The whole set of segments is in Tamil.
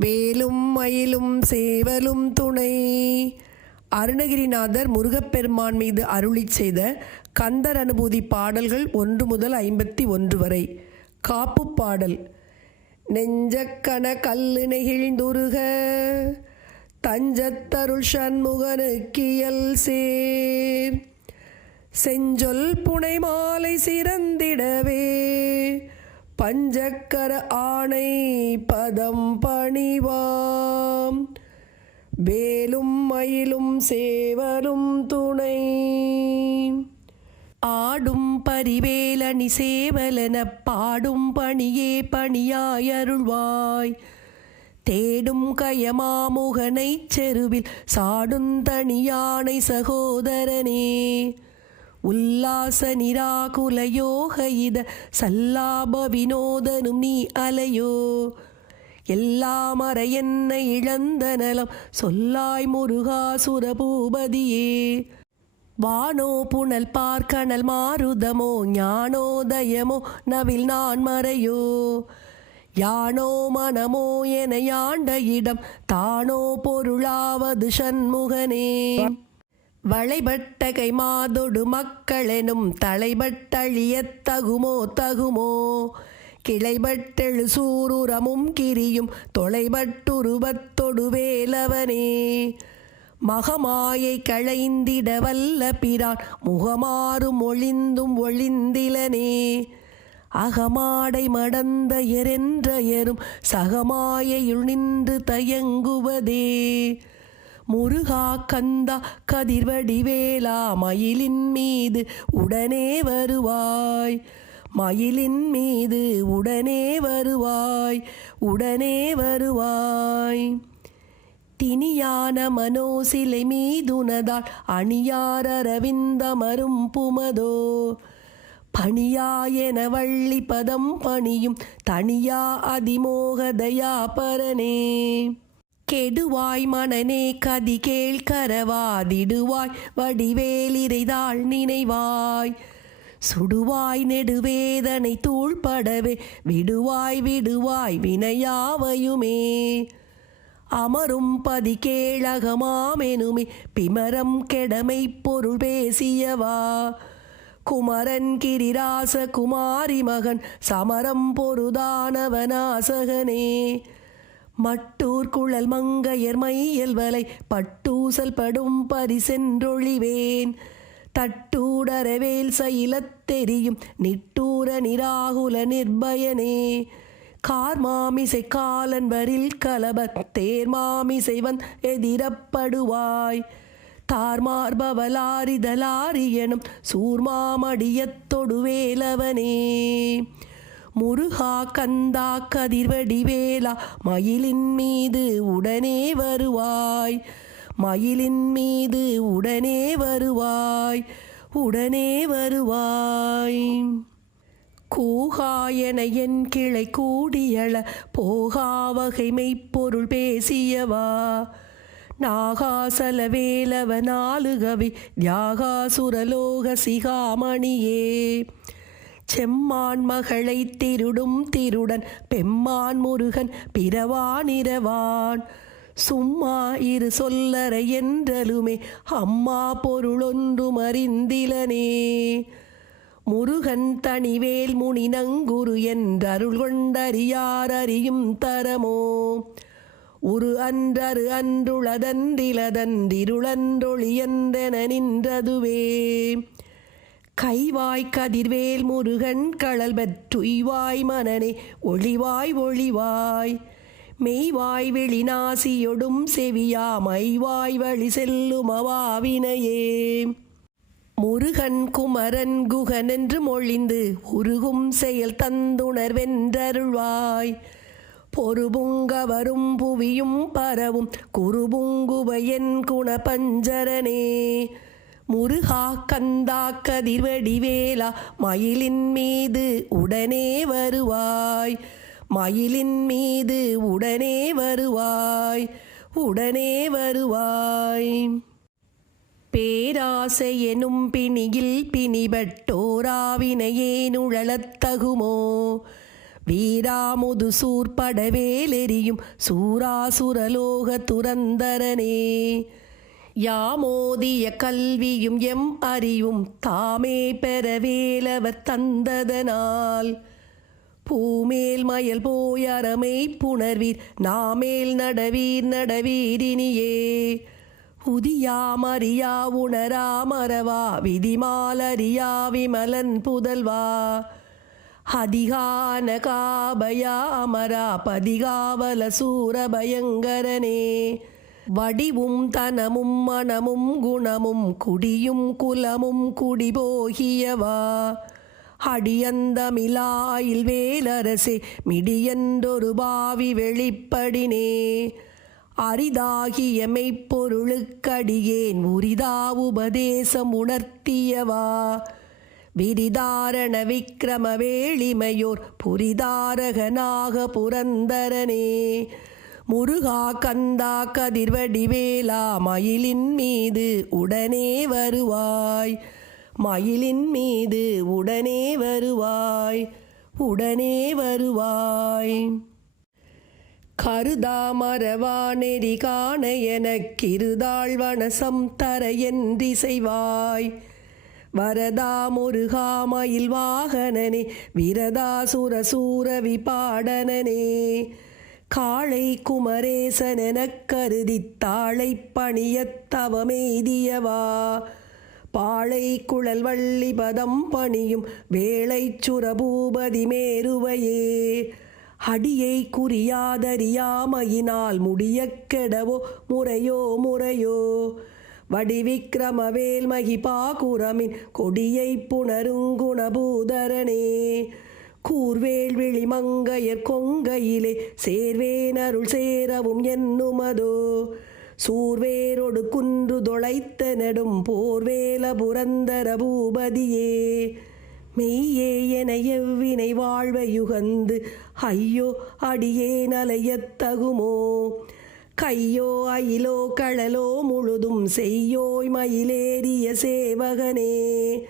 வேலும் மயிலும் சேவலும் துணை. அருணகிரிநாதர் முருகப்பெருமான் மீது அருளி செய்த கந்தர் அனுபூதி பாடல்கள் 1 முதல் 51 வரை. காப்பு பாடல். நெஞ்சக்கன கல்லு நெகிழ்ந்துருக தஞ்சத்தருள் சண்முகனுக்கியல் சேர். செஞ்சொல் புனை மாலை சிறந்திடவே பஞ்சக்கர ஆணை பதம் பணிவாம். வேலும் மயிலும் சேவலும் துணை. ஆடும் பரிவேலணி சேவலென பாடும் பணியே பணியாயருள்வாய். தேடும் கயமாமுகனைச் செருவில் சாடுந்தனியானை சகோதரனே. உல்லாச நிராகுல யோக இத சல்லாப வினோதனும் நீ அலையோ. எல்லாமற என்னை இழந்த நலம் சொல்லாய் முருகாசுர பூபதியே. வானோ புனல் பார்க்கணல் மாருதமோ ஞானோதயமோ நவில் நான் மறையோ. யானோ மனமோ என யாண்ட இடம் தானோ பொருளாவது சண்முகனே. வளைபட்ட கை மாதொடு மக்களெனும் தலைபட்டழியத் தகுமோ தகுமோ. கிளைபட்டெழு சூருரமும் கிரியும் தொலைபட்டுருவத்தொடு வேலவனே. மகமாயை களைந்திட வல்ல பிரான் முகமாறும் ஒளிந்தும் ஒளிந்திலனே. அகமாடை மடந்த எரென்றயரும் சகமாயையுள் நின்று தயங்குவதே. முருகா கந்தா கதிர்வடிவேலா மயிலின் மீது உடனே வருவாய். மயிலின் மீது உடனே வருவாய். உடனே வருவாய். திணியான மனோசிலை மீதுனதால் அணியாரவிந்தமரும் புமதோ. பணியாயென வள்ளி பதம் பணியும் தனியா அதிமோகதயா பரனே. கெடுவாய் மனனே கதி கேள்கரவாதிடுவாய் வடிவேலிரைதாள் நினைவாய். சுடுவாய் நெடுவேதனை தூள்படவே விடுவாய் விடுவாய் வினையாவையுமே. அமரும் பதி கேளகமாமெனுமே பிமரம் கெடமை பொருள் பேசியவா. குமரன் கிரிராச குமாரி மகன் சமரம் பொருதானவனாசகனே. மட்டூர் குழல் மங்கையர் மையல்வலை பட்டூசல் படும் பரிசென்றொழிவேன். தட்டூடரவேல் சைலத்தெரியும் நிட்டூர நிராகுல நிர்பயனே. கார்மாமிசை காலன்பரில் கலபத் தேர்மாமிசைவன் எதிரப்படுவாய். தார்மார்பவலாரிதலாரி எனும் சூர்மாமடியத்தொடு வேலவனே. முருகா கந்தா கதிர்வடிவேலா மயிலின் மீது உடனே வருவாய். மயிலின் மீது உடனே வருவாய். உடனே வருவாய். கூகாயன என் கிளை கூடியள போகாவகை மெய்ப்பொருள் பேசியவா. நாகாசல வேலவ நாலுகவி தியாகாசுரலோக சிகாமணியே. செம்மான் மகளை திருடும் திருடன் பெம்மான் முருகன் பிறவானிரவான். சும்மா இரு சொல்லற என்றலுமே அம்மா பொருளொன்றும் அறிந்திலனே. முருகன் தனிவேல் முனி நங்குரு என்றருள் கொண்டறியார் அறியும் தரமோ. உரு அன்றரு அன்றுளதன்றிலதன்றிருளன்றொழியன்றென நின்றதுவே. கைவாய் கதிர்வேல் முருகன் களல் பற்றுய்வாய் மனனே ஒளிவாய் ஒளிவாய். மெய்வாய் வெளிநாசியொடும் செவியா மைவாய் வழி செல்லும் அவாவினையே. முருகன் குமரன் குகன் என்று மொழிந்து உருகும் செயல் தந்துணர்வென்றருள்வாய். பொறுபுங்கவரும் புவியும் பரவும் குறுபுங்குவையன் குணபஞ்சரனே. முருகா கந்தா கதிர்வடிவேலா மயிலின் மீது உடனே வருவாய். மயிலின் மீது உடனே வருவாய். உடனே வருவாய். பேராசை எனும் பிணியில் பிணிபட்டோராவினையே நுழலத்தகுமோ. வீராமுது சூர்படவேலெரியும் சூராசுரலோக துரந்தரனே. யாமோதிய கல்வியும் எம் அறிவும் தாமே பெறவேலவர் தந்ததனால் பூமேல் மயல் போயறமை புணர்வீர் நாமேல் நடவீர் நடவீரினியே. உதியாமறியா உணராமறவா விதிமாலறியா விமலன் புதல்வா அதிகான காபயா அமரா பதிகாவல சூரபயங்கரனே. வடிவும் தனமும் மனமும் குணமும் குடியும் குலமும் குடிபோகியவா அடியந்தமிலாயில் வேலரசே மிடியன்றொரு பாவி வெளிப்படினே. அரிதாகிய மெய்ப்பொருளுக்கடியேன் உரிதா உபதேசம் உணர்த்தியவா விரிதாரண விக்கிரம வேளிமையோர் புரிதாரகனாக புரந்தரனே. முருகா கந்தா கதிர்வடிவேலா மயிலின் மீது உடனே வருவாய் மயிலின் மீது உடனே வருவாய் உடனே வருவாய். கருதாமரவா நெறி காண எனக்கிருதாழ்வனசம் தர என்றிசைவாய் வரதா முருகா மயில் வாகனனே விரதா சுரசூர விபாடனனே. காளை குமரேசனெனக் கருதித் தாளை பணியத் தவமெய்தியவா பாளை குழல் வள்ளி பதம் பணியும் வேளை சுரபூபதி மேருவையே. அடியை குறியாதறியாமையினால் முடியக் கெடவோ முறையோ முறையோ வடிவிக்கிரமவேல் மகிபாகுரமின் கொடியை புணருங்குணபூதரனே. கூர்வேல் விழிமங்கையர் கொங்கையிலே சேர்வேனருள் சேரவும் என்னுமதோ சூர்வேரொடு குன்று தொலைத்த நெடும் போர்வேல புரந்தர பூபதியே. மெய்யே என எவ்வினை வாழ்வையுகந்து ஐயோ அடியே நலையத்தகுமோ கையோ அயிலோ களலோ முழுதும் செய்யோய் மயிலேறிய சேவகனே.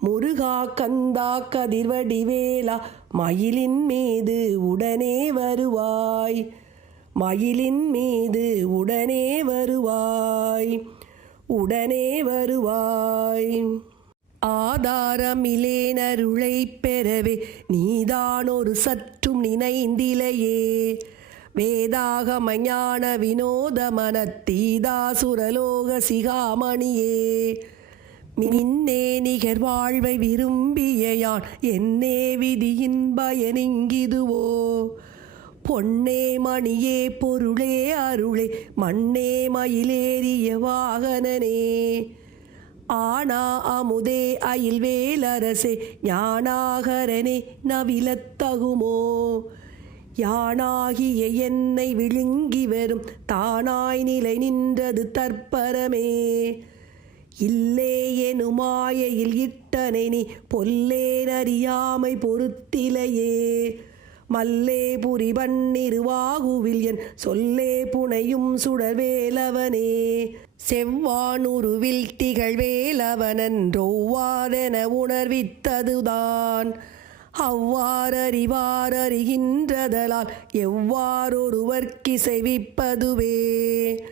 முருகா கந்தா கதிர்வடிவேலா மயிலின் மீது உடனே வருவாய் மயிலின் மீது உடனே வருவாய் உடனே வருவாய். ஆதாரமிலேனருளை பெறவே நீதானொரு சற்றும் நினைந்திலையே வேதாகம ஞான வினோதமன தீதாசுரலோக சிகாமணியே. மின்னே நிகர் வாழ்வை விரும்பியான் என்னே விதியின் பயனிங்கிதுவோ பொன்னே மணியே பொருளே அருளே மண்ணே மயிலேறிய வாகனனே. ஆனா அமுதே அயில் வேலரசே ஞானாகரனே நவிலத்தகுமோ யானாகிய என்னை விழுங்கி வரும் தானாய் நிலை நின்றது தற்பரமே. இல்லே எனுமாயையில் இட்டனை நீ பொல்லேனறியாமை பொறுத்திலையே மல்லே புரி பன்னிருவாகுவில் என் சொல்லே புனையும் சுடர்வேலவனே. செவ்வானுருவில் திகழ்வேலவனன்றொவ்வாதென உணர்வித்ததுதான் அவ்வாறறிவாரறிகின்றதலால் எவ்வாறொருவர்க்கிசைவிப்பதுவே.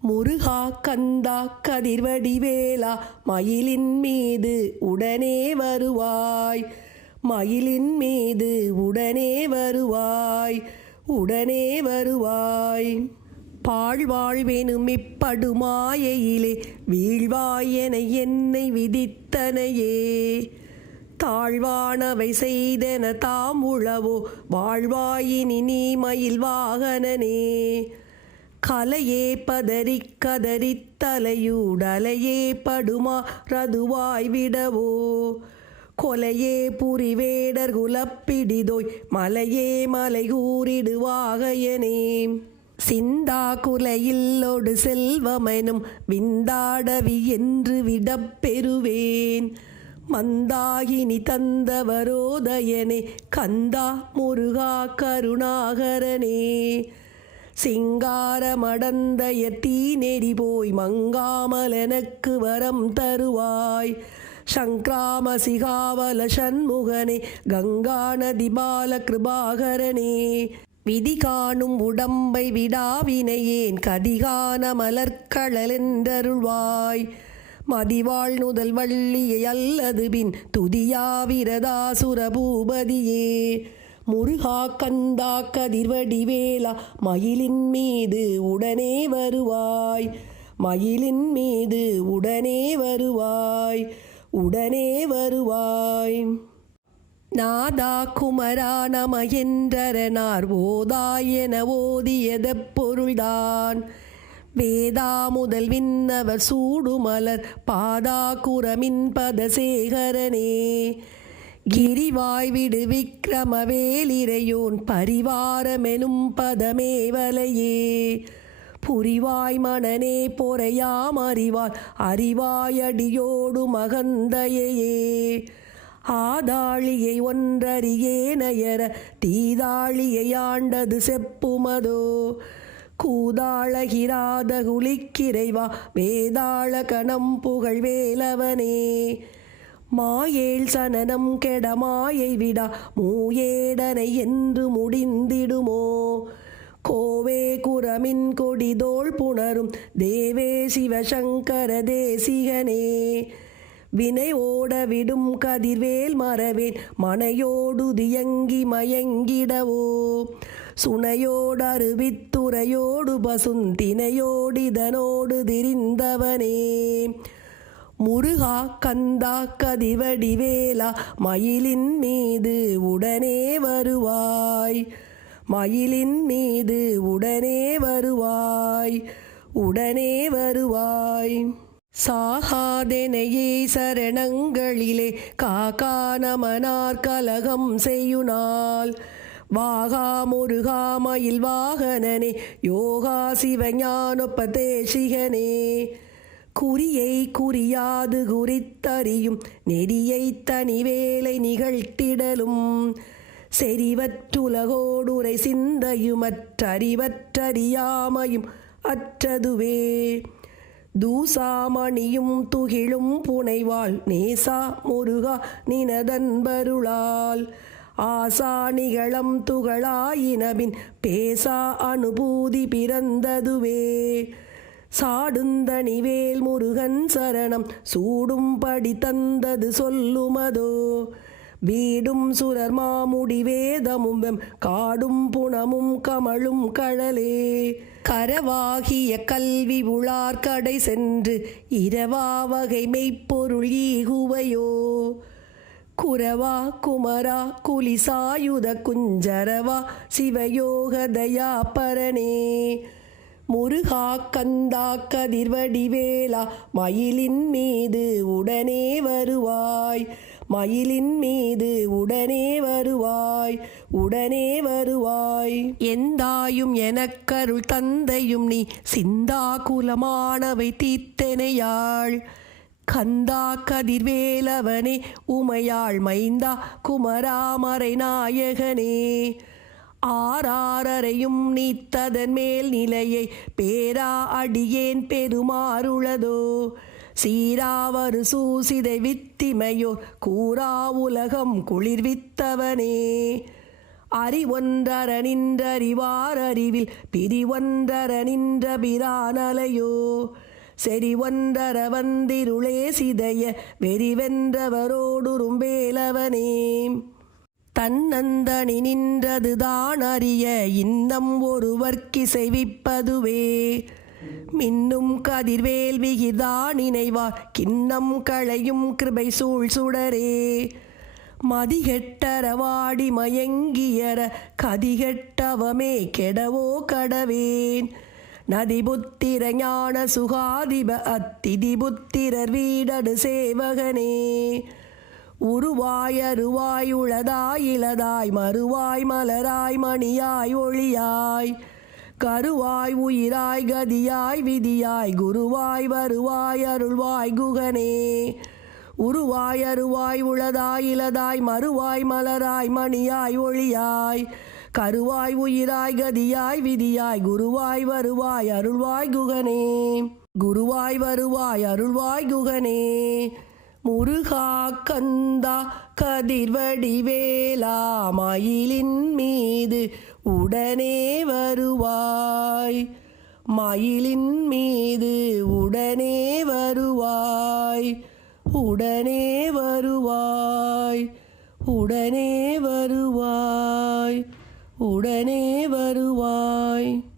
முருகா கந்தா கதிர்வடிவேலா மயிலின் மீது உடனே வருவாய் மயிலின் மீது உடனே வருவாய் உடனே வருவாய். பாழ்வாழ்வெனும் இப்படுமாயையிலே வீழ்வாய் என என்னை விதித்தனையே தாழ்வானவை செய்தென தாம் உளவோ வாழ்வாயினி நீ மயில் வாகனனே. கலையே பதறி கதறித் தலையுடலையே படுமா ரதுவாய் விடவோ கொலையே புரிவேடர் குலப்பிடிதோய் மலையே மலை கூறிடுவாகையனே. சிந்தா குலையில்லொடு செல்வமெனும் விந்தாடவி என்று விடப்பெறுவேன் மந்தாகினி தந்தவரோதயனே கந்தா முருகா கருணாகரனே. சிங்காரமடந்தய தீநெறி போய் மங்காமல் எனக்கு வரம் தருவாய் சங்கிராம சிகாவல ஷண்முகனே கங்கா நதி பால கிருபாகரனே விதி காணும் உடம்பை விடாவினையேன் கதிகான மலர்கழலென்றருள்வாய் மதிவாழ் நுதல் வள்ளியை அல்லது பின் துதியாவிரதாசுர பூபதியே முருகா கந்தா கதிர்வடிவேலா மயிலின் மீது உடனே வருவாய் மயிலின் மீது உடனே வருவாய் உடனே வருவாய் நாதா குமரா நம என்றரனார் ஓதாயென ஓதியதப் பொருள்தான் வேதா முதல் விண்ணவர் சூடுமலர் பாதா குரமின் பதசேகரனே கிரிவாய் விடு விக்கிரமவேலிரையோன் பரிவாரமெனும் பதமேவலையே புரிவாய் மனநே பொறையாம் அறிவாய் அறிவாயடியோடு மகந்தையே ஆதாளியை ஒன்றறியேனயர தீதாளியை ஆண்டது செப்புமதோ கூதாளகிராத குளிக்கிறைவா வேதாள கணம் புகழ் வேலவனே மாயேள் சனனம் கெடமாயை விடா மூயேடனை என்று முடிந்திடுமோ கோவே குரமின் கொடிதோள் புணரும் தேவே சிவசங்கர தேசிகனே வினை ஓட விடும் கதிர்வேல் மறவேன் மனையோடு தியங்கி மயங்கிடவோ சுனையோடு அருவித்துறையோடு பசுந்தினையோடிதனோடு திரிந்தவனே முருகா கந்தா கதிர்வடிவேலா மயிலின் மீது உடனே வருவாய் மயிலின் மீது உடனே வருவாய் உடனே வருவாய் சாகாதெனையே சரணங்களிலே காக்கா நமனார் கலகம் செய்யுநாள் வாகா முருகா மயில் வாகனனே யோகா சிவஞானோபதேசிகனே குறியை குறியாது குறித்தறியும் நெறியை தனிவேலை நிகழ்த்திடலும் செறிவற்றுலகோடுரை சிந்தையுமற்றறிவற்றறியாமையும் அற்றதுவே தூசாமணியும் துகிழும் புனைவாள் நேசா முருகா நினதன்பருளால் ஆசா நிகழம் துகளாயினபின் பேசா அனுபூதி பிறந்ததுவே சாடுந்தனிவேல் முருகன் சரணம் சூடும்படி தந்தது சொல்லுமதோ வீடும் சுரர் மாமுடி வேதமும் காடும் புனமும் கமழும் கழலே கரவாகிய கல்வி உளார்கடை சென்று இரவா வகை மெய்ப்பொருள் ஈகுவையோ குரவா குமரா குலிசாயுத குஞ்சரவா சிவயோக தயாபரனே முருகா கந்தா கதிர்வடிவேலா மயிலின் மீது உடனே வருவாய் மயிலின் மீது உடனே வருவாய் உடனே வருவாய் எந்தாயும் எனக்கருள் தந்தையும் நீ சிந்தா குலமானவை தீத்தெனையாள் கந்தா கதிர்வேலவனே உமையாள் மைந்தா குமராமரை நாயகனே ஆறாரையும் நீத்ததன் மேல் நிலையை பேரா அடியேன் பெருமாறுளதோ சீராவரு சூசிதை வித்திமையோர் கூறா உலகம் குளிர்வித்தவனே அறிவொன்றர நின்றறிவார் அறிவில் பிரிவொன்றர நின்ற பிரானலையோ செறிவொன்றர வந்திருளே சிதைய வெறிவென்றவரோடுரும்பேலவனே தன்னந்தனி நின்றதுதான் அறிய இன்னம் ஒருவர்க்கிசைவிப்பதுவே மின்னும் கதிர்வேல் விகிதான் நினைவார் கிண்ணம் களையும் கிருபை சூழ் சுடரே மதிகெட்டரவாடி மயங்கியர கதிகெட்டவமே கெடவோ கடவேன் நதிபுத்திர ஞான சுகாதிப அத்திதிபுத்திரர் வீடடு சேவகனே உருவாய் அருவாய் உளதாய் இளதாய் மறுவாய் மலராய் மணியாய் ஒளியாய் கருவாய் உயிராய் கதியாய் விதியாய் குருவாய் வருவாய் அருள்வாய் குகனே உருவாய் அருவாய் உளதாய் இளதாய் மறுவாய் மலராய் மணியாய் ஒளியாய் கருவாய் உயிராய் கதியாய் விதியாய் குருவாய் வருவாய் அருள்வாய் குகனே குருவாய் வருவாய் அருள்வாய் குகனே முருகா கந்தா கதிர்வடிவேலா மயிலின் மீது உடனே வருவாய், மயிலின் மீது உடனே வருவாய், உடனே வருவாய், உடனே வருவாய், உடனே வருவாய்.